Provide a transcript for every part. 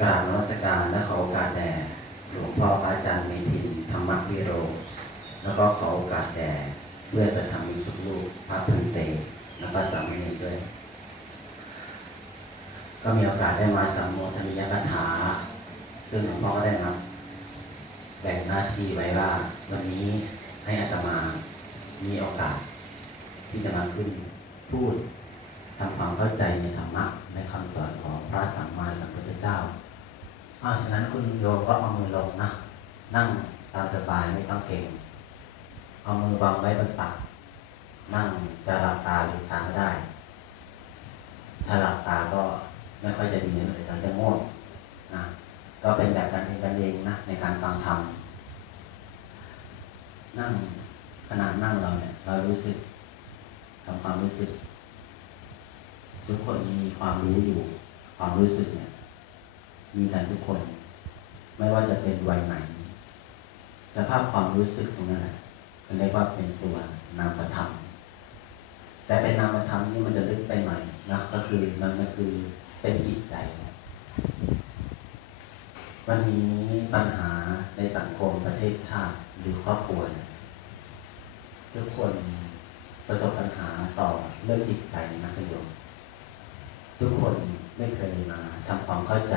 กราบนมัสการและขอโอกาสแด่หลวงพ่อพระอาจารย์เมธินธรรมวิโร แล้วก็ขอโอกาสแด่เพื่อสัทธรรมิกทุกลูกพระพันเตแล้วก็สามเณรด้วย ก็มีโอกาสได้มาสัมโมทนิยกถา ซึ่งหลวงพ่อก็ได้นำแบ่งหน้าที่ไว้ว่าวันนี้ให้อาตมามีโอกาส ที่จะมาขึ้นพูดทำความเข้าใจในธรรมะในคำสอนของพระสัมมาสัมพุทธเจ้า เพราะฉะนั้นคุณโยมก็เอามือลงนะ นั่งตามสบายไม่ต้องเก่ง เอามือวางไว้บนตัก นั่งจะหลับตาหรือตาก็ได้ ถ้าหลับตาก็ไม่ค่อยจะดีเลยเราจะง่วงนะ ก็เป็นแบบกันเองกันเองนะในการฟังธรรม นั่งขนาดนั่งเราเนี่ย เรารู้สึกทำความรู้สึก ทุกคนมีความรู้อยู่ ความรู้สึกเนี่ย มีกันทุกคน ไม่ว่าจะเป็นวัยไหนสภาพความรู้สึกตรงนั้นแหละเรียกว่าเป็นตัวนามธรรมแต่เป็นนามธรรมนี่มันจะลึกไปหน่อยนะก็คือมันก็คือเป็นจิตใจวันนี้ปัญหาในสังคมประเทศชาติหรือครอบครัวทุกคนประสบปัญหาต่อเรื่องจิตใจนะคุณโยมทุกคนไม่เคยมาทำความเข้าใจ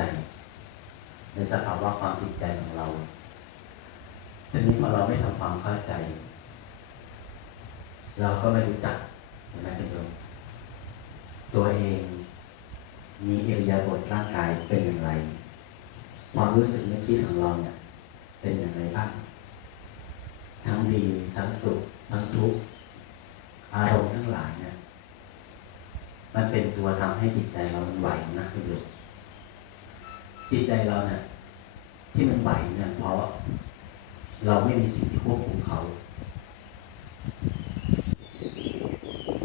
ในสภาวะความจิตใจของเราทีนี้พอเราไม่ทำความเข้าใจ เราก็ไม่รู้จักเห็นไหมคุณโยมตัวเอง มีเอิริยาบถร่างกายเป็นอย่างไรความรู้สึกนึกคิดของเราเนี่ย เป็นอย่างไรบ้างทั้งดีทั้งสุขทั้งทุกข์อารมณ์ทั้งหลายเนี่ย มันเป็นตัวทำให้จิตใจเรามันไหวนะคุณโยม จิตใจเราเนี่ยที่มันไหวเนี่ยเพราะเราไม่มีสิ่งที่ควบคุมเขา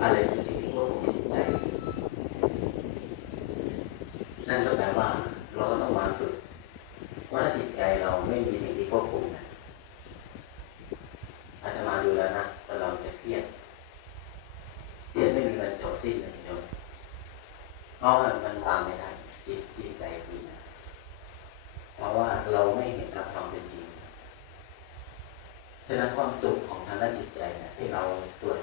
อะไรคือสิ่งที่ควบคุมจิตใจนั่นก็แปลว่า เราก็ต้องมาฝึกว่าถ้าจิตใจเราไม่มีสิ่งที่ควบคุมนะอาจจะมาดูแล้วนะแต่เราจะเครียดเครียดไม่มีวันจบสิ้นเลยโยมเพราะว่ามันวางไม่ได้จิตจิตใจคุณนะเพราะว่าเราไม่เห็นตามความเป็นจริง ฉะนั้นความสุขของทางด้านจิตใจเนี่ยที่เราสวด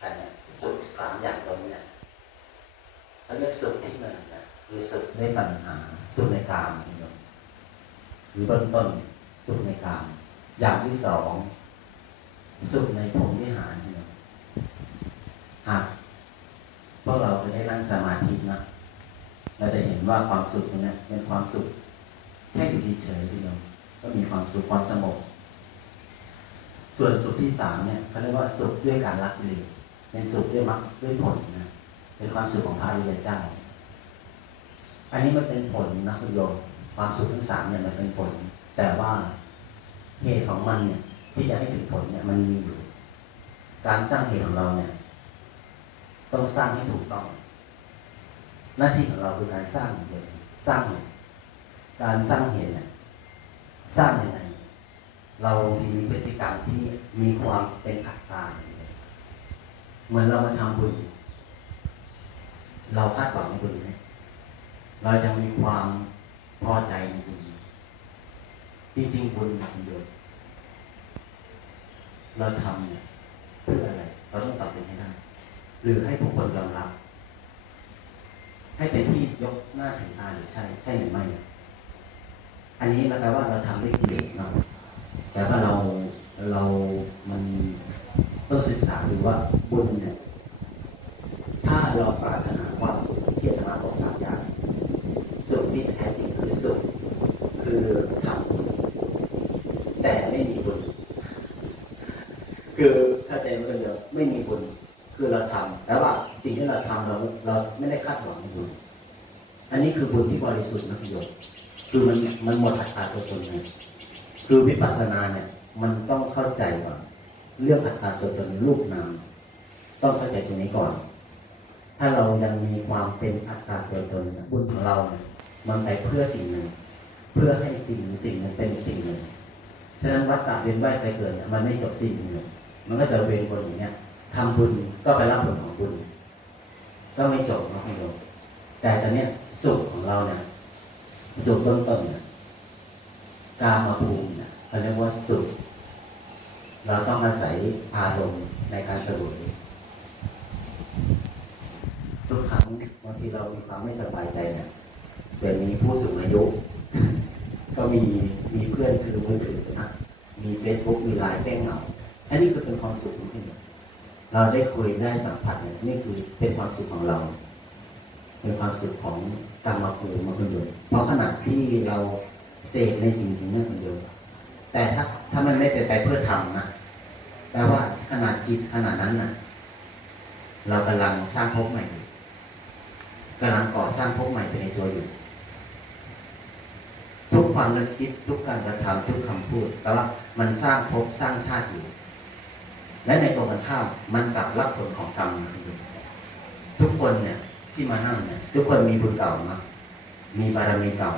กันเนี่ยสุขสามอย่างตรงเนี้เขาเรียกสุขที่มันนะคือสุขในปัญหาสุขในกามหรือเบื้องต้นสุขในกามอย่างที่สองสุขในพรหมวิหารหากพวกเราจะได้นั่งสมาธินะเราจะเห็นว่าความสุขตรงนี้เป็นความสุขแค่อยู่เฉยๆคุณโยมก็มีความสุขความสงบ ส่วนสุขที่สามเนี่ยเขาเรียกว่าสุขด้วยการรักเลยเป็นสุขด้วยมรรคด้วยผลนะเป็นความสุขของพระอริยเจ้า อันนี้มันเป็นผลนะคุณโยมความสุขทั้งสามเนี่ยมันเป็นผล แต่ว่าเหตุของมันเนี่ย ที่จะให้ถึงผลเนี่ยมันมีอยู่ การสร้างเหตุของเราเนี่ย ต้องสร้างให้ถูกต้อง หน้าที่ของเราคือการสร้างเหตุสร้างเหตุการสร้างเหตุเนี่ยสร้างยังไง เรามีพฤติกรรมที่มีความเป็นอัตตาเหมือนเรามาทำบุญ เราคาดหวังบุญไหมเราจะมีความพอใจในบุญจริงๆบุญคุณโยมเราทำเนี่ยเพื่ออะไร เราต้องตัดสินให้ได้ หรือให้ผู้คนยอมรับ ให้เป็นที่ยกหน้าถึงตาหรือใช่ ใช่หรือไม่ อันนี้แปลว่าเราทำด้ว แต่ว่าเราเรามันต้องศึกษาดูว่าบุญเนี่ย ถ้าเราปรารถนาความสุขที่จะมาของสามอย่างสุขที่แท้จริงคือสุขคือทำแต่ไม่มีบุญคือถ้าใจมันเดียวไม่มีบุญคือเราทำแต่ว่าสิ่งที่เราทำเราเราไม่ได้คาดหวังบุญอันนี้คือบุญที่บริสุทธิ์นะพี่โยมคือมันมันหมดอัตตาตัวตนเลย คือวิปัสสนาเนี่ย มันต้องเข้าใจว่าเรื่องอัตตาตัวตนรูปนามต้องเข้าใจตรงนี้ก่อน ถ้าเรายังมีความเป็นอัตตาตัวตนบุญของเราเนี่ยมันไปเพื่อสิ่งหนึ่ง เพื่อให้สิ่งหนึ่งสิ่งหนึ่งเป็นสิ่งหนึ่งฉะนั้นวัฏฏะเวียนว่ายไปเกิดเนี่ยมันไม่จบสิ้นเลยมันก็จะเวียนวนอย่างเงี้ยทำบุญก็ไปรับผลของบุญ ก็ไม่จบนะคุณโยมแต่ตอนเนี้ยสุขของเราเนี่ยสุขเบื้องต้นเนี่ย กามาภูมิเนี่ยเขาเรียกว่าสุข เราต้องอาศัยอารมณ์ในการเสวยทุกครั้งบางทีเรามีความไม่สบายใจเนี่ยเดี๋ยวนี้ผู้สูงอายุ ก็มีมีเพื่อนคือมือถือนะมีเฟซบุ๊กมีไลน์แจ้งเหงาอันนี้คือเป็นความสุขของเราเราได้คุยได้สัมผัสเนี่ยนี่คือเป็นความสุขของเรา เป็นความสุขของกรรมภูมิมาคนเดียเพราะขณะที่เรา เสพในสิ่งสิ่งนั้นคนเดียว แต่ถ้าถ้ามันไม่เป็นไปเพื่อทำนะแปลว่าขนาดจิตขนาดนั้นนะเรากำลังสร้างภพใหม่อยู่กำลังก่อสร้างภพใหม่ไปในตัวอยู่ ทุกความนึกคิดทุกการกระทำทุกคำพูดแต่ว่ามันสร้างภพสร้างชาติอยู่ และในตรงกันข้ามมันกลับรับผลของกรรมอยู่ทุกคนเนี่ย ที่มานั่งเนี่ย ทุกคนมีบุญเก่านะมีบารมีเก่า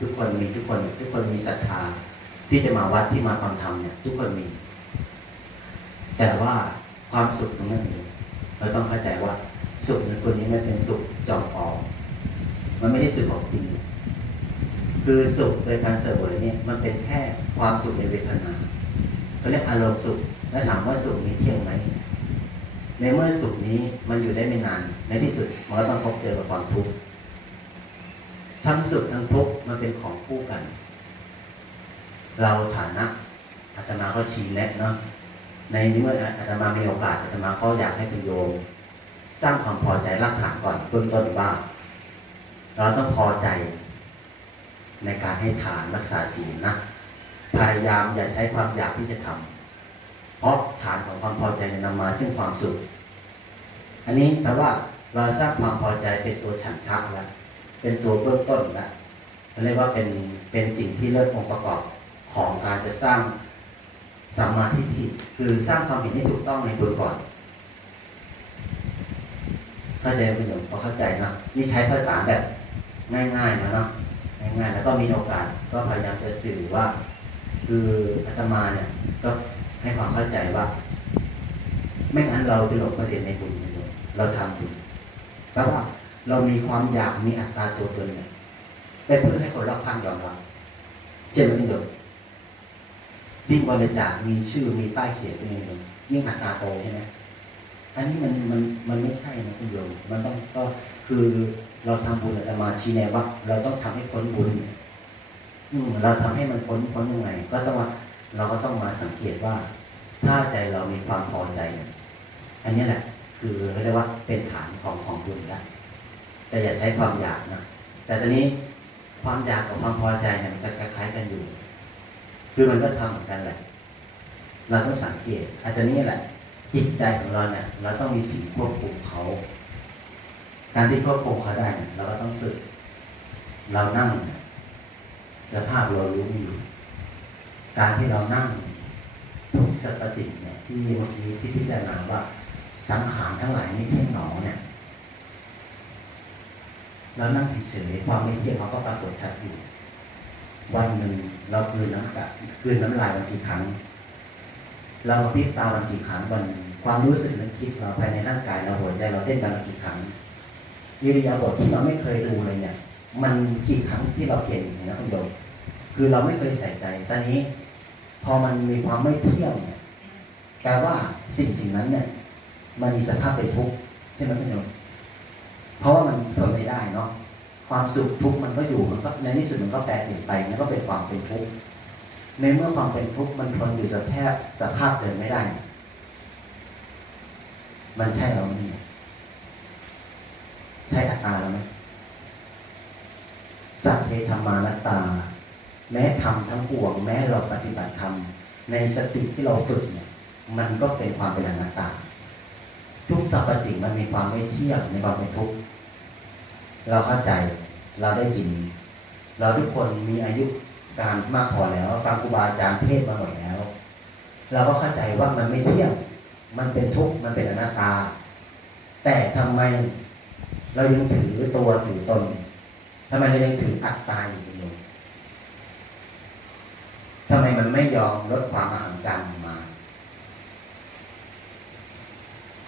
ทุกคนมีทุกคน ทุกคนมีศรัทธาที่จะมาวัดที่มาฟังธรรมเนี่ย ทุกคนมี แต่ว่าความสุขตรงนั้นเองเราต้องเข้าใจว่า สุขในตัวนี้มันเป็นสุขจอมปลอมมันไม่ได้สุขของจริงคือสุขโดยการเสวยเนี่ยมันเป็นแค่ความสุขในเวทนาเขาเรียกอารมณ์สุขแล้วถามว่าสุขนี้เที่ยงไหมในเมื่อสุขนี้มันอยู่ได้ไม่นาน ในที่สุดมันก็ต้องพบเจอกับความทุกข์ ทั้งสุขทั้งทุกข์มันเป็นของคู่กัน เราฐานะอาตมาก็ชี้แนะเนาะในนี้เมื่ออาตมามีโอกาสอาตมาก็อยากให้เป็นโยมสร้างความพอใจรักฐานก่อนเบื้องต้นว่า เราต้องพอใจ ในการให้ทานรักษาศีลนะพยายามอย่าใช้ความอยากที่จะทำเพราะฐานของความพอใจจะนำมาซึ่งความสุข อันนี้แต่ว่าเราสร้างความพอใจเป็นตัวฉันทะแล้ว เป็นตัวเบื้องต้นแล้วเรียกว่าเป็นเป็นสิ่งที่เริ่มองค์ประกอบของการจะสร้างสัมมาทิฏฐิคือสร้างความเห็นที่ถูกต้องในตัวก่อนเข้าใจไหมโยมพอเข้าใจนะนี่ใช้ภาษาแบบง่ายๆนะเนาะง่ายๆแล้วก็มีโอกาสก็พยายามจะสื่อว่า คืออาตมาเนี่ย ก็ให้ความเข้าใจว่า ไม่งั้นเราจะหลงประเด็นในบุญเราทำบุญแปลว่า เรามีความอยากมีอัตราตัวตนเนี่ยแต่เพื่อให้คนรอบข้างยอมรับเช่นมันโยมยิ่งบริจาคมีชื่อมีป้ายเขียนเป็นยังไงยิ่งอัตราโตใช่ไหมอันนี้มันมันมันไม่ใช่นะคุณโยมมันต้องก็คือเราทำบุญอาตมาชี้แนะว่า เราต้องทำให้พ้นบุญอืมเราทำให้มันพ้นพ้นยังไง ก็ต้องว่าเราก็ต้องมาสังเกตว่าถ้าใจเรามีความพอใจเนี่ยอันนี้แหละ คือเรียกว่าเป็นฐานของของบุญแล้ว แต่อย่าใช้ความอยากนะแต่ตอนนี้ความอยากกับความพอใจเนี่ยมันจะคล้ายๆกันอยู่ คือมันก็ทำเหมือนกันแหละ เราต้องสังเกตอาจจะนี้แหละ จิตใจของเราเนี่ยเราต้องมีสิ่งควบคุมเขา การที่ควบคุมเขาได้เนี่ยเราก็ต้องฝึก เรานั่งเนี่ยสภาพเรารู้อยู่ การที่เรานั่งทุกสรรพสิ่งเนี่ยที่เมื่อกี้ที่พิจารณาว่าสังขารทั้งหลายนี่เที่ยงหนอเนี่ย เรานั่งเฉยๆความไม่เที่ยงเขาก็ปรากฏชัดอยู่วันหนึ่งเราคืนน้ำกะคืนน้ำลายวันกี่ครั้ง เราพิจตาวันกี่ครั้งวันความรู้สึกนึกคิดเราภายในร่างกายเราหัวใจเราเต้นวันกี่ครั้งยิริยาบทที่เราไม่เคยดูเลยเนี่ย มันกี่ครั้งที่เราเห็นนะคุณโยมคือเราไม่เคยใส่ใจ ตอนนี้ พอมันมีความไม่เที่ยงเนี่ยแปลว่าสิ่งสิ่งนั้นเนี่ย มันมีสภาพเป็นทุกข์ใช่ไหมคุณโยม เพราะว่ามันทนไม่ได้เนาะความสุขทุกข์มันก็อยู่มันก็ในที่สุดมันก็แปรเปลี่ยนไปมันก็เป็นความเป็นทุกข์ในเมื่อความเป็นทุกข์มันทนอยู่สภาพสภาพเดิมไม่ได้ มันใช่เราไหมใช่อัตตาเราไหมสัพเพธรรมานตตา แม้ทำทั้งปวง แม้เราปฏิบัติธรรมในสติที่เราฝึกเนี่ย มันก็เป็นความเป็นอนัตตา ทุกสรรพสิ่งมันมีความไม่เที่ยงมีความเป็นทุกข์เราเข้าใจเราได้ยิน เราทุกคนมีอายุการมากพอแล้วฟังครูบาอาจารย์เทศมาหมดแล้ว เราก็เข้าใจว่ามันไม่เที่ยง มันเป็นทุกข์มันเป็นอนัตตา แต่ทำไมเรายังถือตัวถือตนทำไมเรายังถืออัตตาอยู่อยู่ทำไมมันไม่ยอมลดความอหังการมา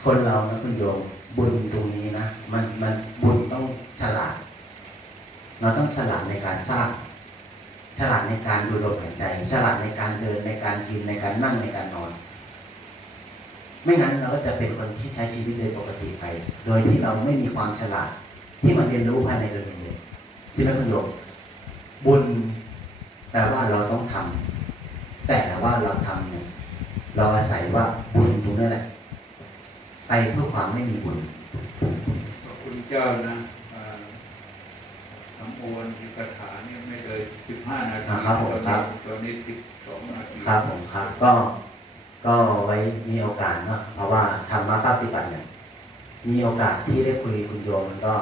คนเรานะคุณโยมบุญตรงนี้นะมันมันบุญต้องฉลาด เราต้องฉลาดในการสร้างฉลาดในการดูลมหายใจ ฉลาดในการเดินในการกินในการนั่งในการนอน ไม่งั้นเราก็จะเป็นคนที่ใช้ชีวิตโดยปกติไป โดยที่เราไม่มีความฉลาด ที่มันเรียนรู้ภายในตัวเองเลยที่ไม่ประโยชน์บุญแปลว่าเราต้องทำแต่ว่าเราทำเนี่ยเราอาศัยว่าบุญตรงนั้นแหละ ไปเพื่อความไม่มีบุญขอบคุณเจ้านะอ่าทำโอนที่คาถาเนี่ยไม่เลยสิบห้านาทีอ่าครับผมครับตอนนี้สิบสองนาทีครับผมครับ ก็ก็ไว้มีโอกาสเนาะเพราะว่าธรรมะปฏิบัติเนี่ยมีโอกาสที่ได้คุยคุณโยมมันก็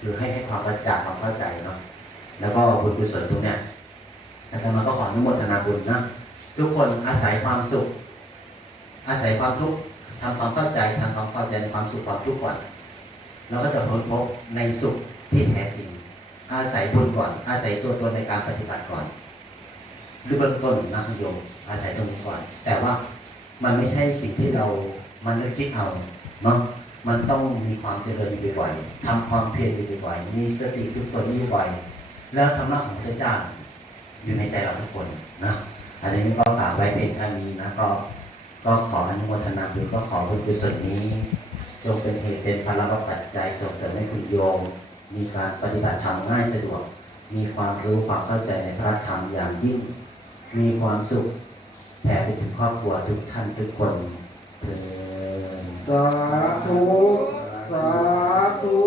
คือให้ให้ความกระจ่างความเข้าใจเนาะแล้วก็บุญกุศลตรงเนี้ยอาจารย์มาก็ขออนุโมทนาบุญนะทุกคนอาศัยความสุข อาศัยความทุกข์ ทำความเข้าใจทำความเข้าใจในความสุขความทุกข์ก่อนเราก็จะพ้นพบในสุขที่แท้จริง อาศัยบุญก่อน อาศัยตัวตนในการปฏิบัติก่อนหรือเบื้องต้นนะโยมอาศัยตรงนี้ก่อน แต่ว่ามันไม่ใช่สิ่งที่เรา มันไม่คิดเอาเนาะมันต้องมีความเจริญอยู่บ่อยๆทำความเพียรอยู่บ่อยๆมีสติทุกคนอยู่บ่อย แล้วธรรมะของพระเจ้าอยู่ในใจเราทุกคนนะอันนี้ก็ฝากไว้เป็นท่านี้นะก็ ก็ขออนุโมทนาบุญก็ขอบุญกุศลนี้ จงเป็นเหตุเป็นพลังปัจจัยส่งเสริมให้คุณโยม มีการปฏิบัติธรรมง่ายสะดวก มีความรู้ความเข้าใจในพระธรรมอย่างยิ่ง มีความสุขแผ่ไปถึงครอบครัวทุกท่านทุกคนเถิดสาธุสาธุ